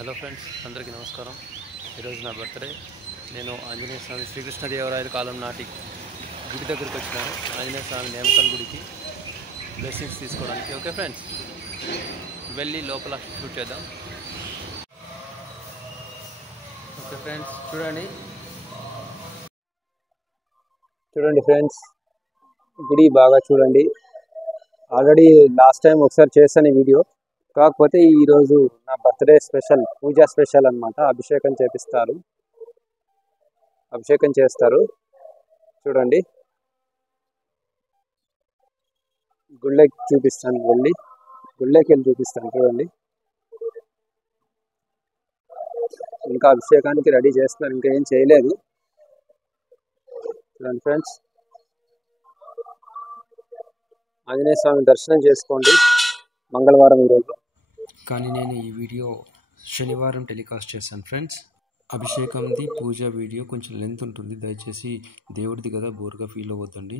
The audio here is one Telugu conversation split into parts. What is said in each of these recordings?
హలో ఫ్రెండ్స్, అందరికీ నమస్కారం. ఈరోజు నా బర్త్డే. నేను ఆంజనేయ స్వామి శ్రీకృష్ణదేవరాయల కాలం నాటి గుడి దగ్గరికి వచ్చినాను. ఆంజనేయ స్వామి నేమకల్ గుడికి బ్లెస్సింగ్స్ తీసుకోవడానికి. ఓకే ఫ్రెండ్స్, వెళ్ళి లోపల షూట్ చేద్దాం. ఓకే ఫ్రెండ్స్, చూడండి ఫ్రెండ్స్, గుడి బాగా చూడండి. ఆల్రెడీ లాస్ట్ టైం ఒకసారి చేశాను వీడియో. కాకపోతే ఈరోజు నా బర్త్డే స్పెషల్, పూజా స్పెషల్ అన్నమాట. అభిషేకం చేస్తారు. చూడండి, గుళ్ళకి చూపిస్తాను. గుళ్ళకి వెళ్ళి చూపిస్తాను. చూడండి, ఇంకా అభిషేకానికి రెడీ చేస్తున్నారు, ఇంకా ఏం చేయలేదు. చూడండి ఫ్రెండ్స్, ఆంజనేయ స్వామి దర్శనం చేసుకోండి. మంగళవారం ఈరోజు. కానీ నేను ఈ వీడియో శనివారం టెలికాస్ట్ చేశాను ఫ్రెండ్స్. అభిషేకంది పూజ వీడియో కొంచెం లెంత్ ఉంటుంది, దయచేసి దేవుడిది కదా బోర్గా ఫీల్ అవ్వద్దండి.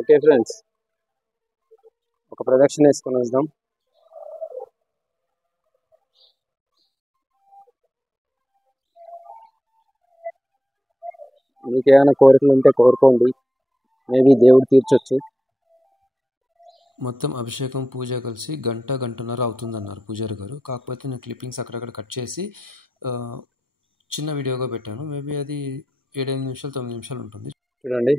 ఓకే ఫ్రెండ్స్, ఒక ప్రదక్షిణ వేసుకొని వద్దాం. మీకు ఏమైనా కోరికలు ఉంటే కోరుకోండి, మేబీ దేవుడు తీర్చొచ్చు. మొత్తం అభిషేకం పూజ కలిసి గంటన్నర అవుతుందన్నారు పూజారి గారు. కాకపోతే నేను క్లిప్పింగ్స్ అక్కడక్కడ కట్ చేసి చిన్న వీడియోగా పెట్టాను. మేబీ అది 7-8 నిమిషాలు 9 నిమిషాలు ఉంటుంది. చూడండి,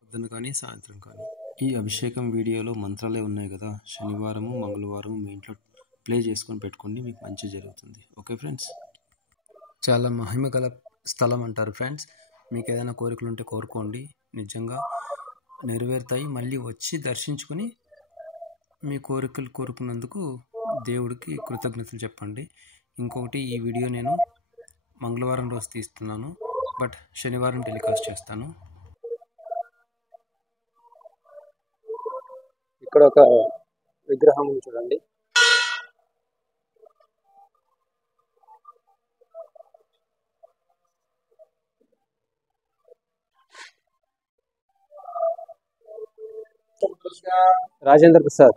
పొద్దున కానీ సాయంత్రం కానీ. ఈ అభిషేకం వీడియోలో మంత్రాలే ఉన్నాయి కదా, శనివారము మంగళవారము మీ ఇంట్లో ప్లే చేసుకొని పెట్టుకోండి, మీకు మంచి జరుగుతుంది. ఓకే ఫ్రెండ్స్, చాలా మహిమ గల స్థలం అంటారు ఫ్రెండ్స్. మీకు ఏదైనా కోరికలు ఉంటే కోరుకోండి, నిజంగా నెరవేరుతాయి. మళ్ళీ వచ్చి దర్శించుకొని మీ కోరికలు కోరుకున్నందుకు దేవుడికి కృతజ్ఞతలు చెప్పండి. ఇంకొకటి, ఈ వీడియో నేను మంగళవారం రోజు తీస్తున్నాను, బట్ శనివారం టెలికాస్ట్ చేస్తాను. ఇక్కడ ఒక విగ్రహం చూడండి. రాజేంద్ర ప్రసాద్.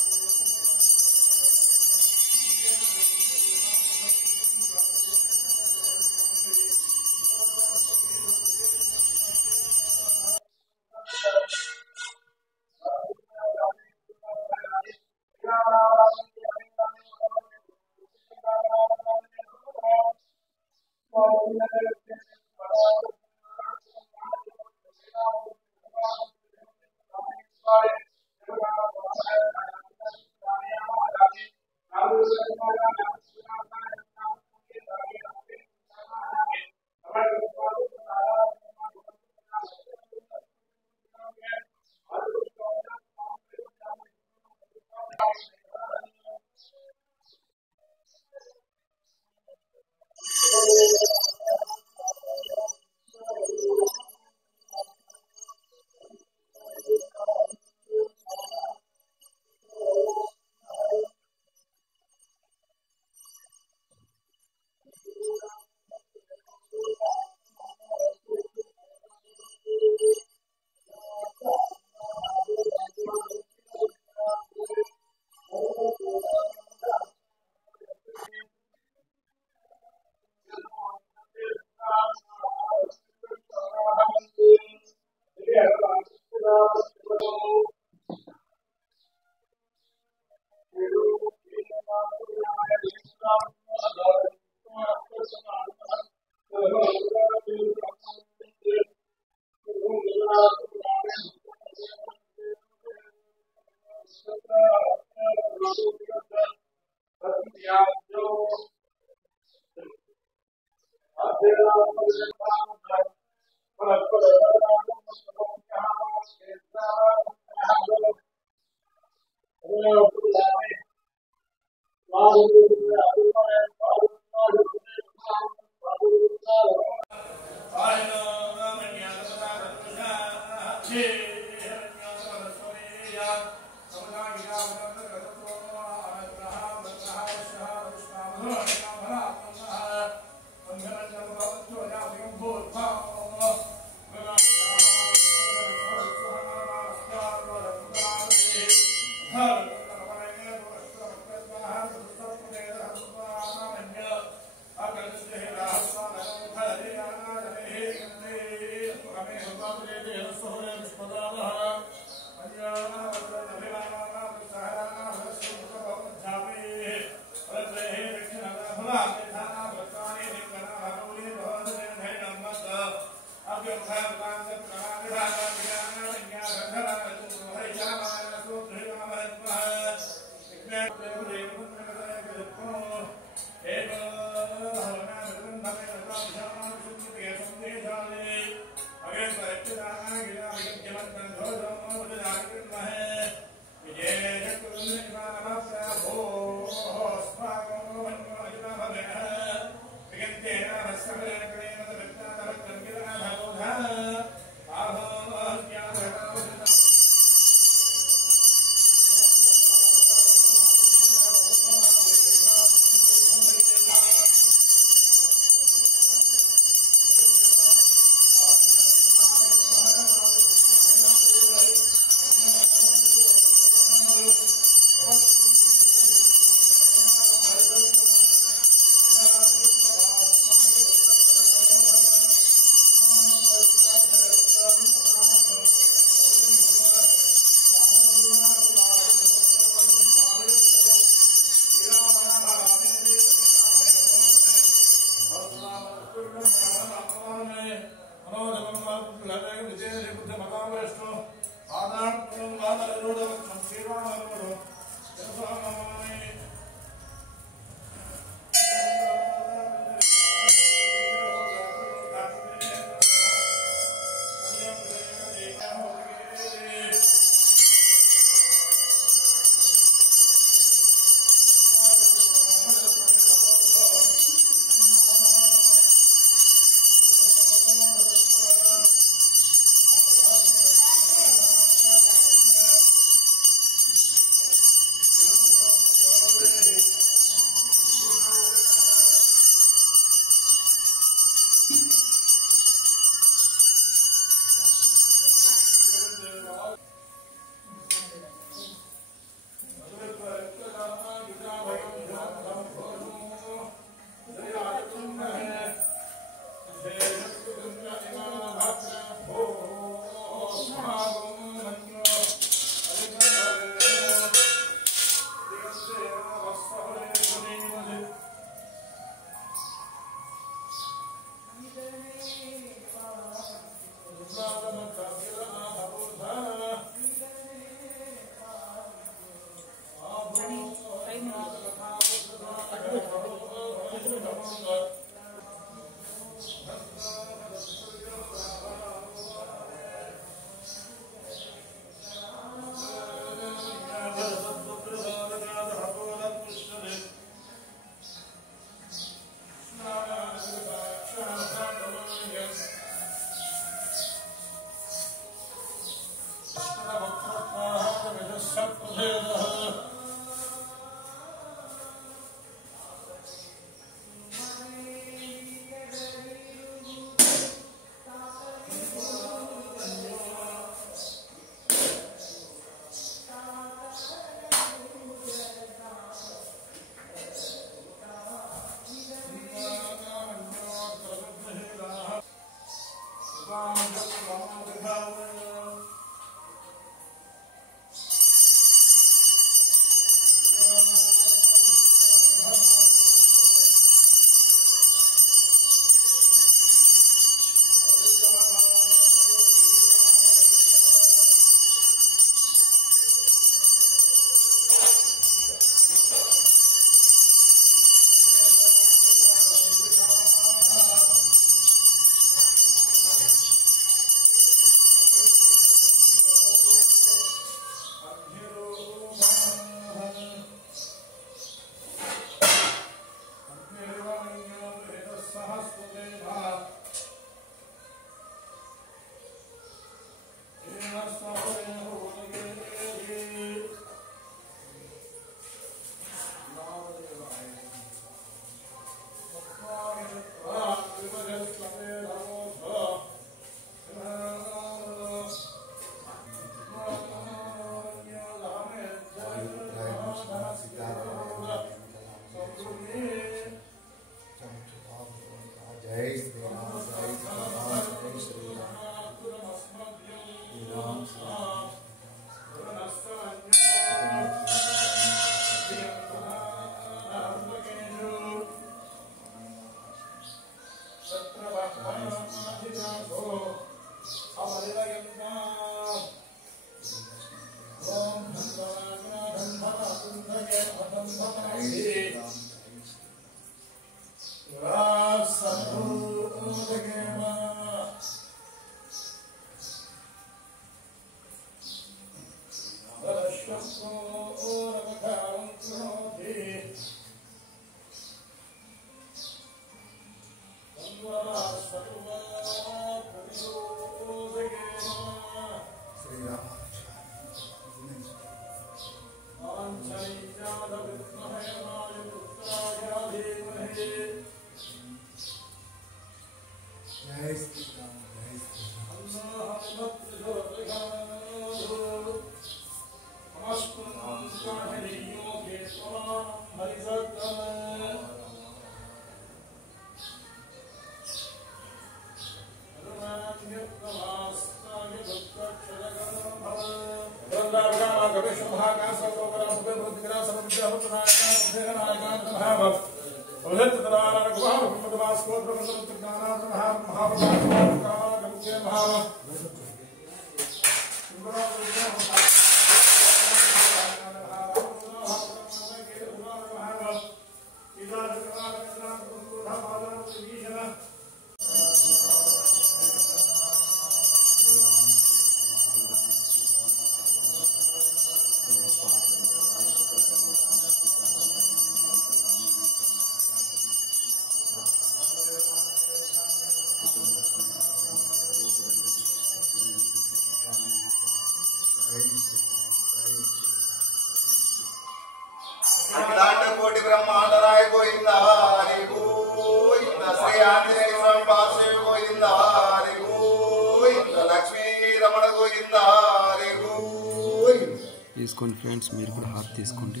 कोटि ब्रह्मांड राय गोविंद हरि गोविंद श्री आंजनेय स्वामी पार्श्व गोविंद हरि गोविंद लक्ष्मी रमण गोविंद हरि गोविंद తీసుకోండి ఫ్రెండ్స్, మీరు కూడా హారతి తీసుకోండి.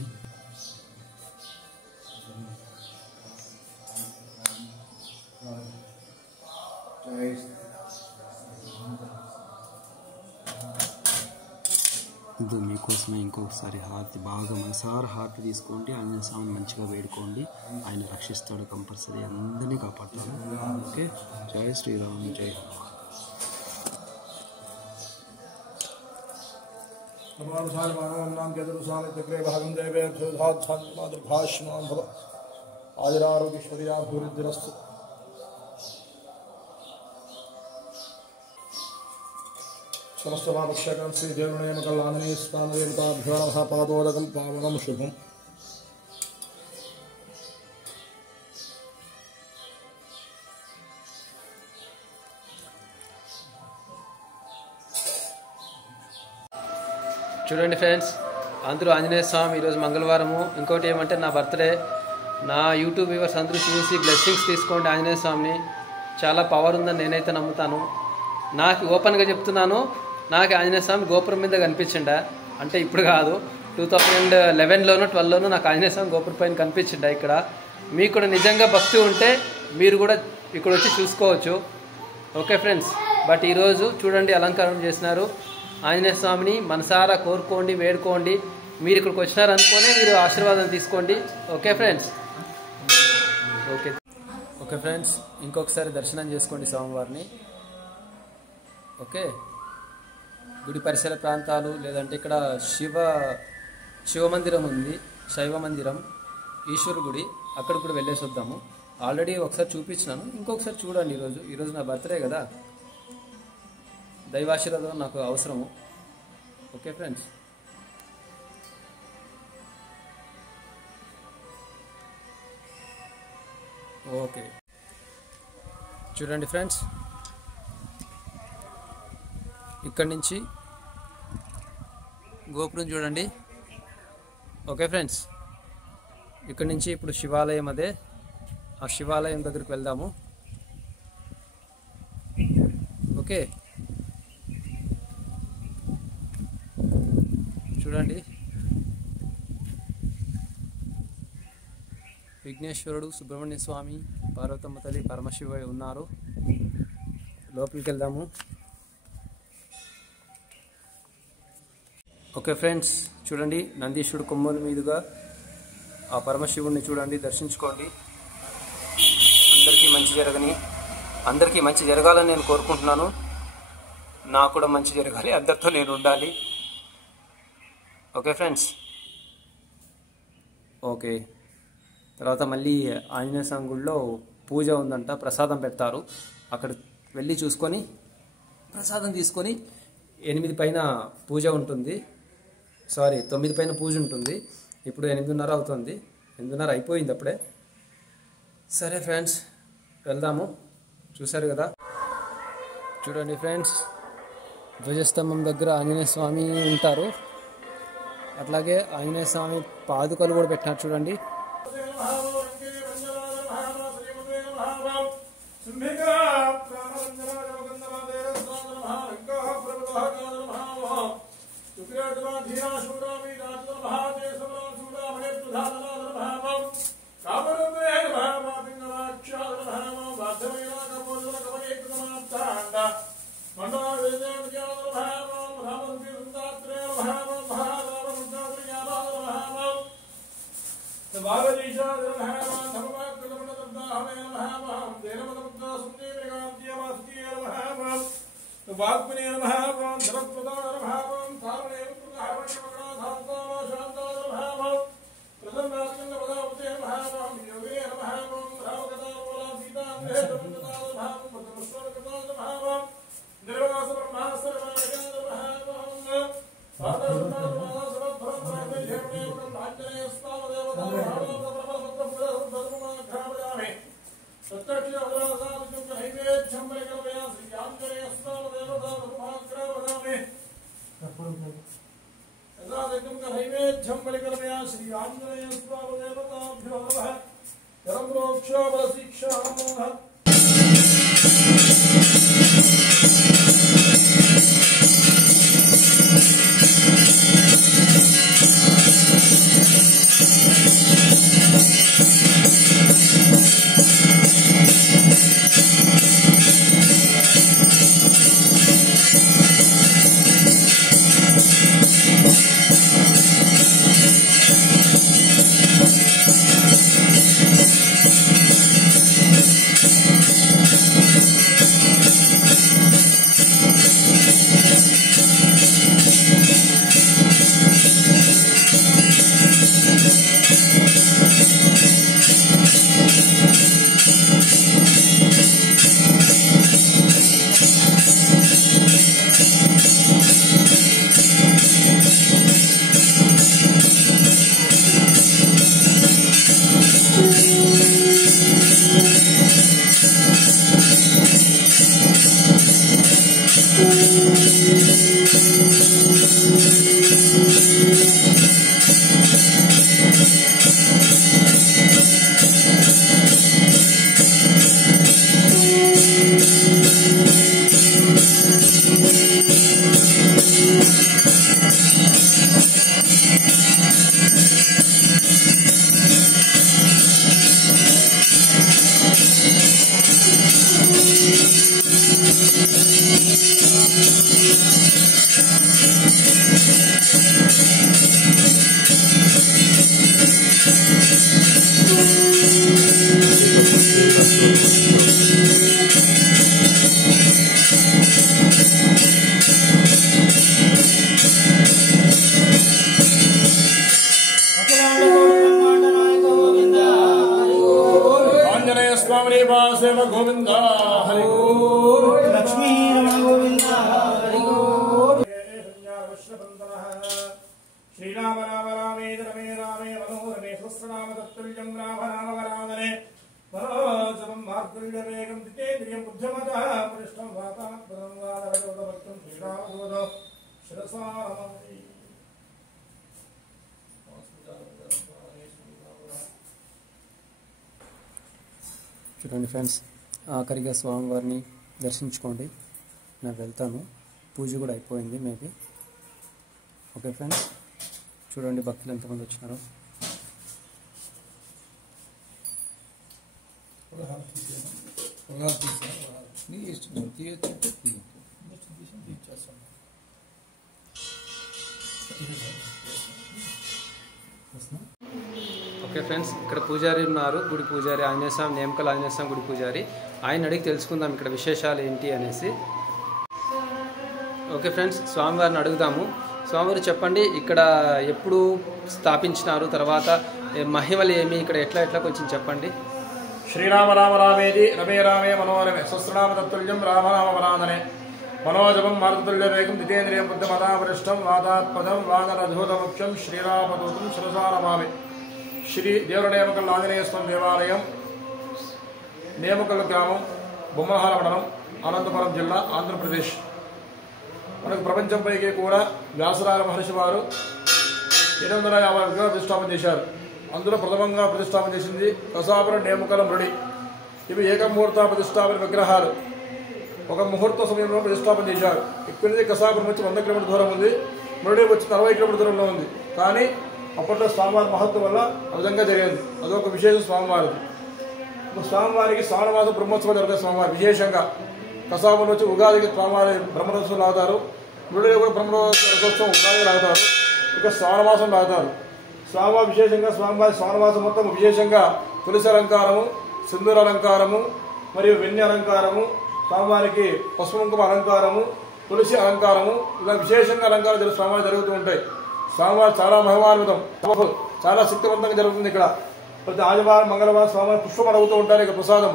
ఇది మీకోసమే ఇంకొకసారి హారతి బాగా మనసారా హారతి తీసుకోండి. ఆంజనేయ స్వామిని మంచిగా వేడుకోండి, ఆయన రక్షిస్తాడు, కంపల్సరీ అందరినీ కాపాడుతాడు. ఓకే, జై శ్రీరామ్, జై आयुरारोग्यश्वर्याभिवृद्धिरस्तु समस्तभावक्षकं श्री देवनयन कल्याणी स्थानदेवताभ्यो नमः पादोदकं पावनं शुभम् చూడండి ఫ్రెండ్స్, అందరూ ఆంజనేయ స్వామి ఈరోజు మంగళవారము. ఇంకోటి ఏమంటే నా బర్త్డే. నా యూట్యూబ్ వ్యూవర్స్ అందరూ చూసి బ్లెస్సింగ్స్ తీసుకోండి. ఆంజనేయ స్వామిని చాలా పవర్ ఉందని నేనైతే నమ్ముతాను. నాకు ఓపెన్గా చెప్తున్నాను, నాకు ఆంజనేయ స్వామి గోపురం మీద కనిపించిండా అంటే ఇప్పుడు కాదు, 2011లోనూ 12లోనూ నాకు ఆంజనేయ స్వామి గోపురం పైన కనిపించిండా. ఇక్కడ మీకు కూడా నిజంగా భక్తి ఉంటే మీరు కూడా ఇక్కడ వచ్చి చూసుకోవచ్చు. ఓకే ఫ్రెండ్స్, బట్ ఈరోజు చూడండి అలంకారం చేసినారు. ఆంజనేయ స్వామిని మనసారా కోరుకోండి, వేడుకోండి. మీరు ఇక్కడికి వచ్చినారనుకోనే మీరు ఆశీర్వాదం తీసుకోండి. ఓకే ఫ్రెండ్స్, ఓకే ఫ్రెండ్స్, ఇంకొకసారి దర్శనం చేసుకోండి స్వామివారిని. ఓకే, గుడి పరిసర ప్రాంతాలు లేదంటే ఇక్కడ శివ మందిరం ఉంది, శైవ మందిరం, ఈశ్వరు గుడి, అక్కడ కూడా వెళ్ళేసి వద్దాము. ఆల్రెడీ ఒకసారి చూపించినాను, ఇంకొకసారి చూడండి. ఈరోజు నా బర్త్డే కదా, దైవాశీర్వాదం నాకు అవసరము. ఓకే ఫ్రెండ్స్, ఓకే చూడండి ఫ్రెండ్స్, ఇక్కడి నుంచి గోపురం చూడండి. ఓకే ఫ్రెండ్స్, ఇక్కడి నుంచి ఇప్పుడు శివాలయం అదే, ఆ శివాలయం దగ్గరికి వెళ్దాము. ఓకే చూడండి, విఘ్నేశ్వరుడు, సుబ్రహ్మణ్య స్వామి, పార్వతమ్మ తల్లి, పరమశివ ఉన్నారు. లోపలికి వెళ్దాము. ఓకే ఫ్రెండ్స్, చూడండి నందీశ్వరుడు కొమ్మల మీదుగా ఆ పరమశివుడిని చూడండి, దర్శించుకోండి. అందరికీ మంచి జరగాలని నేను కోరుకుంటున్నాను. నాకు కూడా మంచి జరగాలి, అందరితో నేను ఉండాలి. Okay friends, okay. తర్వాత మళ్ళీ ఆంజనేయ స్వామి గుడిలో పూజ ఉందంట, ప్రసాదం పెడతారు. అక్కడ వెళ్ళి చూసుకొని ప్రసాదం తీసుకొని 8 పైన పూజ ఉంటుంది. 9 పైన పూజ ఉంటుంది. ఇప్పుడు 8:30 అవుతుంది, 8:30 అయిపోయింది అప్పుడే. సరే ఫ్రెండ్స్, వెళ్దాము. చూశారు కదా, చూడండి ఫ్రెండ్స్, ధ్వజస్తంభం దగ్గర ఆంజనేయ స్వామి ఉంటారు. అట్లాగే ఆంజనేయ స్వామి పాదుకలు కూడా పెట్టినారు చూడండి. गोविंद हरि गोविंद लक्ष्मी गोविंद हरि गोविंद श्रीराम राम रामेद रमे रामे मनोरमे सहस्रनाम तत्तुल्यं राम नाम वरानने मनोजवं मार्गल्यवेगं दितेन्द्रियं बुद्धिमतः पृष्ठं वातात्मनं वादरजोदभक्तं श्रीरामदूतो शिरसा नमामि। చూడండి ఫ్రెండ్స్, ఆఖరిగా స్వామివారిని దర్శించుకోండి. నేను వెళ్తాను, పూజ కూడా అయిపోయింది మేబీ. ఓకే ఫ్రెండ్స్, చూడండి భక్తులు ఎంతమంది వచ్చినారో. ఓకే ఫ్రెండ్స్, ఇక్కడ పూజారి ఉన్నారు, గుడి పూజారి ఆంజనేయ స్వామి, నేమకల్ ఆంజనేయ స్వామి గుడి పూజారి. ఆయన అడిగి తెలుసుకుందాం ఇక్కడ విశేషాలు ఏంటి అనేసి. ఓకే ఫ్రెండ్స్, స్వామివారిని అడుగుదాము. స్వామివారు చెప్పండి, ఇక్కడ ఎప్పుడు స్థాపించినారు, తర్వాత మహిమలు ఏమి, ఇక్కడ ఎట్లా ఎట్లా కొంచెం చెప్పండి. श्रीराम राम रामेति रमे रामे मनोरमे सहस्रनाम तत्तुल्यं रामनाम वरानने मनोजवं मारुतुल्यवेगं जितेन्द्रियं बुद्धिमतावरिष्ठं वातात्मजं वानरधूतमुख्यं श्रीरामदूतं शिरसा नमामि। श्री देवरनेमकल आंजनेय स्वामी देवालयं, నేమకల్ గ్రామం, బొమ్మహాల మండలం, అనంతపురం జిల్లా, ఆంధ్రప్రదేశ్. మనకు ప్రపంచంపైకి కూడా వ్యాసరాయ మహర్షి వారు 850 విగ్రహాలు ప్రతిష్టాపన చేశారు. అందులో ప్రథమంగా ప్రతిష్టాపన చేసింది కసాపురం నేమకల మృడి. ఇవి ఏకముహూర్త ప్రతిష్టాపన విగ్రహాలు. ఒక ముహూర్త సమయంలో ప్రతిష్టాపన చేశారు. ఇక్కడి నుంచి కసాపురం వచ్చి 100 కిలోమీటర్ దూరం ఉంది, మృడి వచ్చి 40 కిలోమీటర్ దూరంలో ఉంది. కానీ అప్పట్లో స్వామివారి మహత్వం వల్ల ఆ విధంగా జరిగింది. అదొక విశేషం స్వామివారిది. స్వామివారికి శ్రావణమాసం బ్రహ్మోత్సవం జరుగుతుంది. స్వామివారి విశేషంగా కసాపురం వచ్చి ఉగాదికి స్వామివారి బ్రహ్మరథోత్సవం లాగుతారు. మృడిలో కూడా బ్రహ్మరథోత్సవం ఉగాది లాగుతారు. ఇక శ్రావణమాసం లాగుతారు. స్వామివారి విశేషంగా స్వామివారి శ్రావణమాసం మొత్తం విశేషంగా తులసి అలంకారము, సింధూర అలంకారము మరియు వెన్నె అలంకారము, స్వామివారికి పసుపు కుంకుమ అలంకారము, తులసి అలంకారము, ఇలా విశేషంగా అలంకారాలు స్వామివారి జరుగుతూ ఉంటాయి. స్వామివారి చాలా మహిమాన్వితం, చాలా శక్తివంతంగా జరుగుతుంది. ఇక్కడ ప్రతి ఆదివారం మంగళవారం స్వామివారి పుష్పం అడుగుతూ ఉంటారు. ఇక ప్రసాదం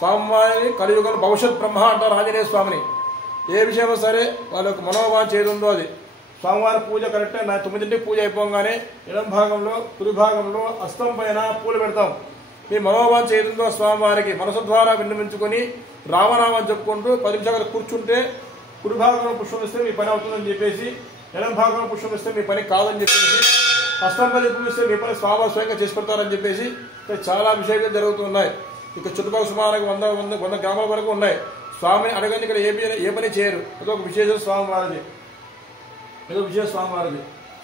స్వామివారిని కలియుగంలో భవిష్యత్ బ్రహ్మ అంటారు ఆంజనేయ స్వామిని. ఏ విషయమో సరే వాళ్ళ యొక్క మనోభావం చేదుందో అది. స్వామివారి పూజ కరెక్టే 9ంటికి పూజ అయిపోగానే ఎడం భాగంలో కుడి భాగంలో అస్తం పైన పూలు పెడతాం. మీ మనోభావం చేదుందో స్వామివారికి మనసు ద్వారా విన్నవించుకొని రామనామని చెప్పుకుంటూ 10 నిమిషాలు కూర్చుంటే కుడి భాగంలో పుష్పం ఇస్తే మీ పని అవుతుందని చెప్పేసి, ఎడం భాగంలో పుష్పం ఇస్తే మీ పని కాదని చెప్పేసి, హస్తం పని పూజిస్తే మీ పని స్వామివారు స్వయంగా చేసి పెడతారని చెప్పేసి చాలా విషయాలు జరుగుతున్నాయి. ఇక చుట్టుపక్కల సుమారుగా 100 గ్రామాల వరకు ఉన్నాయి. స్వామిని అడగని ఇక్కడ ఏ పని చేయరు. అదొక విశేషం స్వామివారిది.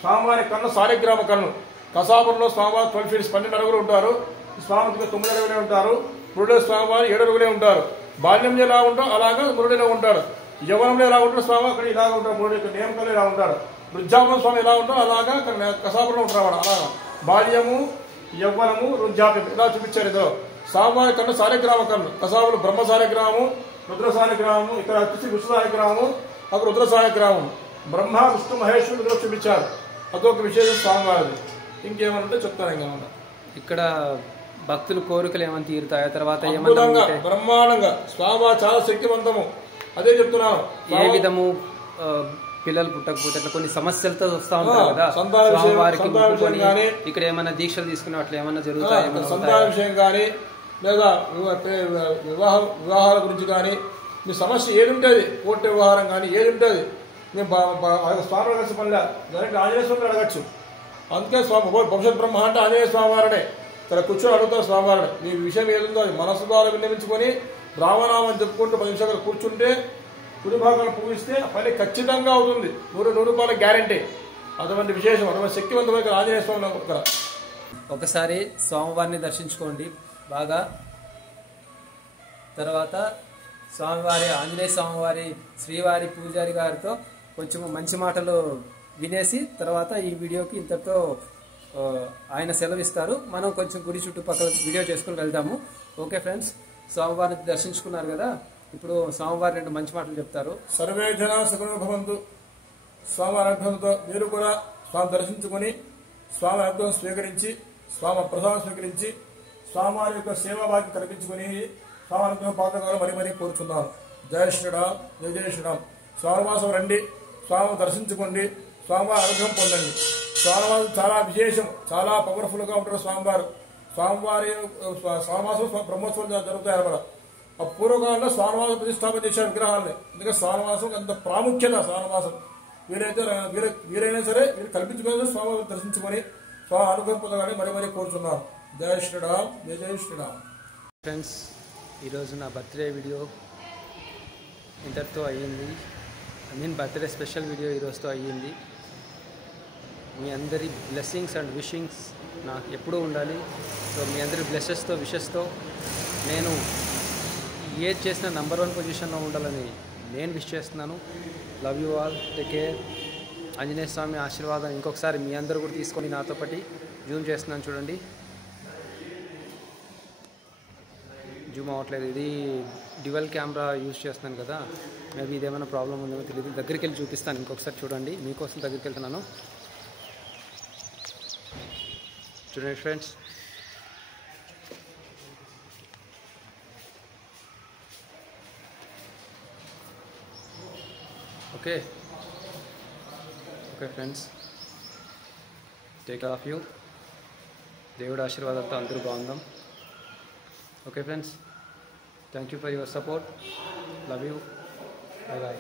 స్వామివారి కన్ను సాలిగ్రామ కన్ను. కసాపురంలో స్వామివారి 12 ఫీట్స్ 12 అడుగులు ఉంటారు. స్వామికి 9 అడుగులే ఉంటారు. మురుడే స్వామివారి 7 అడుగులే ఉంటారు. బాల్యంలో ఎలా ఉంటారో అలాగా మురుడిలో ఉంటాడు. యవనంలో ఎలా ఉంటాడు స్వామి అక్కడ ఇలాగ ఉంటాడు. మురుడు యొక్క నియమకాలు ఇలా ఉంటాడు. వృద్ధాపన స్వామి ఎలా ఉంటారో అలాగా కసాపురంలో ఉంటారు. అలాగా బాల్యము, యవ్వనము, వృద్ధాప్యం ఇలా చూపించారు. ఏదో స్వామివారి కన్ను సాలిగ్రామ కన్ను. కసాపులు బ్రహ్మ సాలిగ్రామము, రుద్ర సాలిగ్రామము, ఇక్కడ వచ్చేసి విష్ణు సాలిగ్రామము, అక్కడ రుద్ర సాలిగ్రామం. బ్రహ్మ, విష్ణు, మహేశ్వరుడు చూపించారు. అదొక విశేషం స్వామివారిది. ఇంకేమనంటే చెప్తాను. ఇంకేమన్నా ఇక్కడ భక్తులు కోరికలు ఏమైనా తీరుతాయా? తర్వాత అద్భుతంగా బ్రహ్మాండంగా స్వామివారు చాలా శక్తివంతము. అదే చెప్తున్నాను. ఏ విధము పిల్లలు పుట్టకపోతే అట్లా కొన్ని సమస్యలతో వస్తా ఉంటారు కదా, స్వామివారికి ఇక్కడ ఏమైనా దీక్షలు తీసుకునే అట్లా ఏమైనా జరుగుతాయి? సంతాన విషయం కానీ లేదా వివాహాల గురించి కానీ మీ సమస్య ఏది ఉంటుంది, కోర్టు వ్యవహారం కానీ ఏది ఉంటుంది, మేము స్వామి అడగచ్చు. పనిలే డైరెక్ట్ ఆంజనేయ స్వామిని అడగచ్చు. అందుకే స్వామి భవిష్యత్ బ్రహ్మ అంటే ఆంజనేయ స్వామివారనే. ఇక్కడ కూర్చొని అడుగుతారు స్వామివారిని. మీ విషయం ఏదుందో అది మనసు ద్వారా విన్నవించుకొని రామనామని చెప్పుకుంటూ 10 నిమిషాలు కూర్చుంటే కుడి భాగాన్ని పూజిస్తే పని ఖచ్చితంగా అవుతుంది. 100 రూపాయల గ్యారంటీ. అటువంటి విశేషం, అటువంటి శక్తివంతమైన ఆంజనేయ స్వామి. ఒకసారి స్వామివారిని దర్శించుకోండి బాగా. తర్వాత స్వామివారి ఆంజనేయ స్వామివారి శ్రీవారి పూజారి గారితో కొంచెం మంచి మాటలు వినేసి తర్వాత ఈ వీడియోకి ఇంతటితో ఆయన సెలవిస్తారు. మనం కొంచెం గుడి చుట్టుపక్కల వీడియో చేసుకుని వెళ్దాము. ఓకే ఫ్రెండ్స్, స్వామివారిని దర్శించుకున్నారు కదా, ఇప్పుడు స్వామివారి 2 మంచి మాటలు చెప్తారు. సర్వే జనా సుఖినో భవంతు. స్వామి అనుగ్రహంతో మీరు కూడా స్వామి దర్శించుకొని స్వామి అనుగ్రహం స్వీకరించి స్వామి ప్రసాదం స్వీకరించి స్వామివారి యొక్క సేవాభాగ్యం కల్పించుకుని స్వామి అనుగ్రహం పాత్రగా మరీ కోరుచున్నాను. జయ శ్రీరామ్, జయ శ్రీరామ్. స్వామివాసం రండి, స్వామి దర్శించుకోండి, స్వామివారి అనుగ్రహం పొందండి. స్వామివారు చాలా విశేషం, చాలా పవర్ఫుల్గా ఉంటారు స్వామివారు. స్వామివారి స్వామివాసం బ్రహ్మోత్సవాలు జరుగుతాయి అన్నమాట. ఆ పూర్వకాలంలో స్వామివాసం ప్రతిష్టాపన చేశారు విగ్రహాలని. అందుకే స్వామివాసం అంత ప్రాముఖ్యత. స్వామివాసం వీరైనా సరే వీరు కల్పించుకొని స్వామివారిని దర్శించుకొని స్వామి అనుగ్రహం పొందగానే మరీ కోరుచున్నాను. జయ శ్రీరామ్, జయ శ్రీరామ్. ఫ్రెండ్స్, ఈరోజు నా బర్త్డే వీడియో ఇంతటితో అయ్యింది. బర్త్డే స్పెషల్ వీడియో ఈరోజుతో అయ్యింది. మీ అందరి బ్లెస్సింగ్స్ అండ్ విషింగ్స్ నాకు ఎప్పుడూ ఉండాలి. సో మీ అందరి బ్లెస్సెస్తో విషెస్తో నేను ఏది చేసిన నంబర్ 1 పొజిషన్లో ఉండాలని నేను విష్ చేస్తున్నాను. Love you all, take care. Anjaneya Swami ఆశీర్వాదం ఇంకొకసారి మీ అందరూ కూడా తీసుకొని నాతో పాటు జూమ్ చేస్తున్నాను చూడండి. జూమ్ అవ్వట్లేదు, ఇది డ్యువల్ కెమెరా యూజ్ చేస్తున్నాను కదా, మేబీ ఇదేమైనా ప్రాబ్లం ఉందేమో తెలియదు. దగ్గరికి వెళ్ళి చూపిస్తాను ఇంకొకసారి చూడండి. మీకోసం దగ్గరికి వెళ్తున్నాను చూడండి friends. Okay friends, take of you. దేవుడి ఆశీర్వాదాలతో అందరూ బాగుందాం. Okay friends, thank you for your support. Love you. Bye bye.